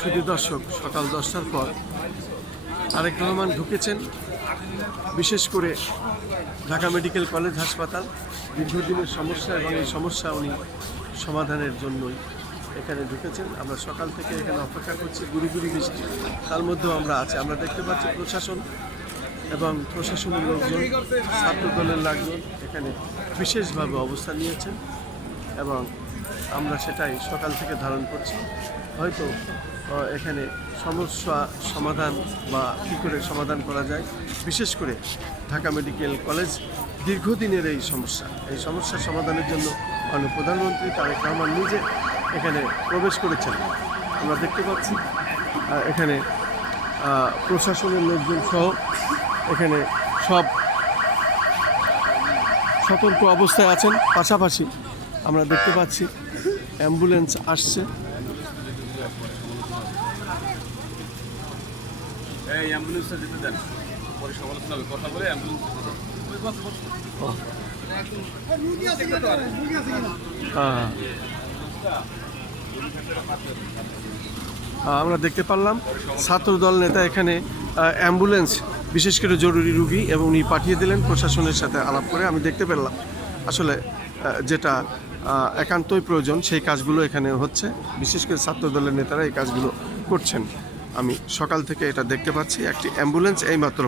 শুধু দর্শক, সকাল 10টার পর তারেক রহমান ঢুকেছেন, বিশেষ করে ঢাকা মেডিকেল কলেজ হাসপাতাল। দীর্ঘদিনের সমস্যা এবং এই সমস্যা উনি সমাধানের জন্যই এখানে ঢুকেছেন। আমরা সকাল থেকে এখানে অপেক্ষা করছি, গুড়ি গুড়ি বৃষ্টি, তার মধ্যেও আমরা আছি। আমরা দেখতে পাচ্ছি প্রশাসন এবং প্রশাসনের লোকজন, ছাত্র দলের লোকজন এখানে বিশেষভাবে অবস্থান নিয়েছেন এবং আমরা সেটাই সকাল থেকে ধারণ করছি। হয়তো এখানে সমস্যা সমাধান বা কী করে সমাধান করা যায়, বিশেষ করে ঢাকা মেডিকেল কলেজ দীর্ঘদিনের এই সমস্যা সমাধানের জন্য মাননীয় প্রধানমন্ত্রী তারেক রহমান নিজে এখানে প্রবেশ করেছেন। আমরা দেখতে পাচ্ছি এখানে প্রশাসনের লোকজন সহ এখানে সব সতর্ক অবস্থায় আছেন। পাশাপাশি আমরা দেখতে পাচ্ছি অ্যাম্বুলেন্স আসছে। আমরা দেখতে পারলাম ছাত্রদল নেতা এখানে অ্যাম্বুলেন্স, বিশেষ করে জরুরি রুগী, এবং উনি পাঠিয়ে দিলেন প্রশাসনের সাথে আলাপ করে। আমি দেখতে পেলাম আসলে যেটা একান্তই প্রয়োজন সেই কাজগুলো এখানে হচ্ছে, বিশেষ করে ছাত্রদলের নেতারা এই কাজগুলো করছেন। আমি সকাল থেকে এটা দেখতে পাচ্ছি। একটি অ্যাম্বুলেন্স এইমাত্র